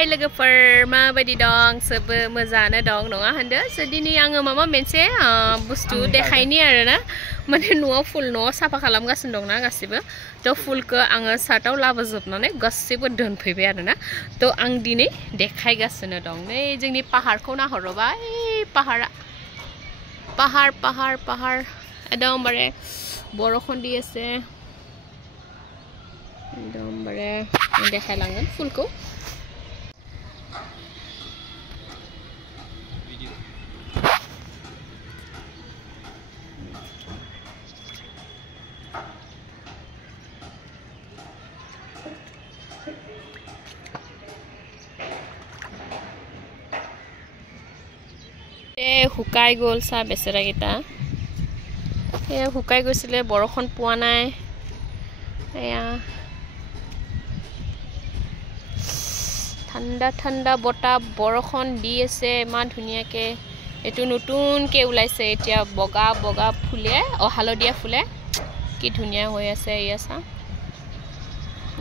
Hi logoफोर माबायदि दं सबो मोजाङानो दं नङा होनदो so दिनै आङो माबा मोनसे बुस्थु देखायनि आरोना माने न'आव फुल न'आव साफा खालामगासिनो दंना गासिबो थ फुलखौ आङो सार्टआव लाबोजोबनानै गासिबो दोनफैबाय आरोना थ आं दिनै देखायगासिनो दं नै जोंनि पाहारखौ नाहरोबा पाहार एकदमबारे बरखन दि আছে एकदमबारे देखायलांगोन फुलखौ हुकाई गल सा बेसेरा गीता हुकाई गईसिले बरखन पोৱা নাই এয়া ঠান্ডা ঠান্ডা বতা বৰখন দি আছে ইমান ধুনিয়াকে এটো নতুনকে উলাইছে এতিয়া বগা বগা ফুলে হালদিয়া ফুলে কি ধুনিয়া হৈ আছে ইয়াসা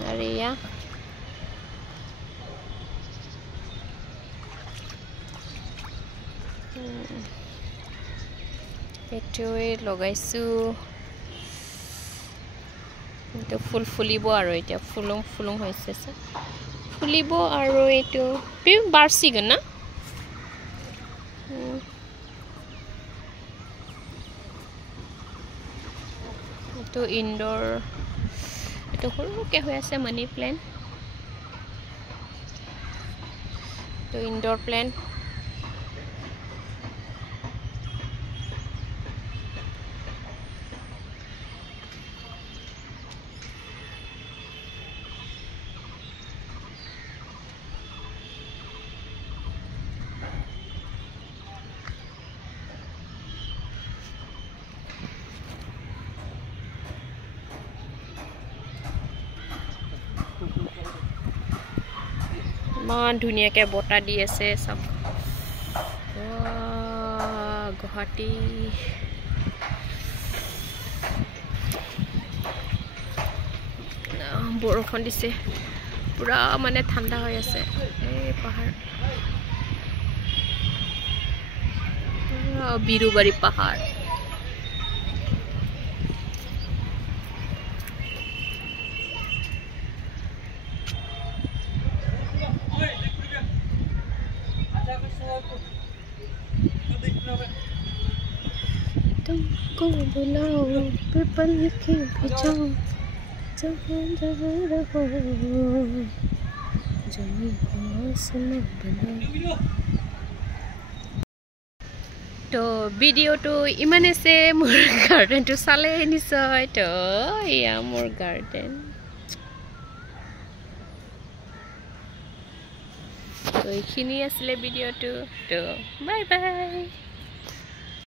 আৰু ইয়া এটোৱে লগাইছো তো ফুল ফুলিব আৰু এতিয়া ফুলুং হৈছে ফুলিব আৰু এটো পি বাৰ্ষিক না তো ইনডোৰ এটো সৰুকে হৈ আছে মানি প্ল্যান্ট তো ইনডোৰ প্ল্যান্ট মান ধুনিয়াকে বটা দি আছে সব গুৱাহাটী বৰখন দিছে পুৰা মানে ঠান্ডা হৈ আছে এই পাহাৰ বিৰুবাৰী পাহাৰ तुमको बुलाओ पल के भिजाओ जहाँ जहाँ रहो जमीन को आसमान बनाओ तो वीडियो तो इमाने से मोर गार्डन तो साले निसय तो या मोर गार्डन तो इखिनि आसले वीडियो तो बाय बाय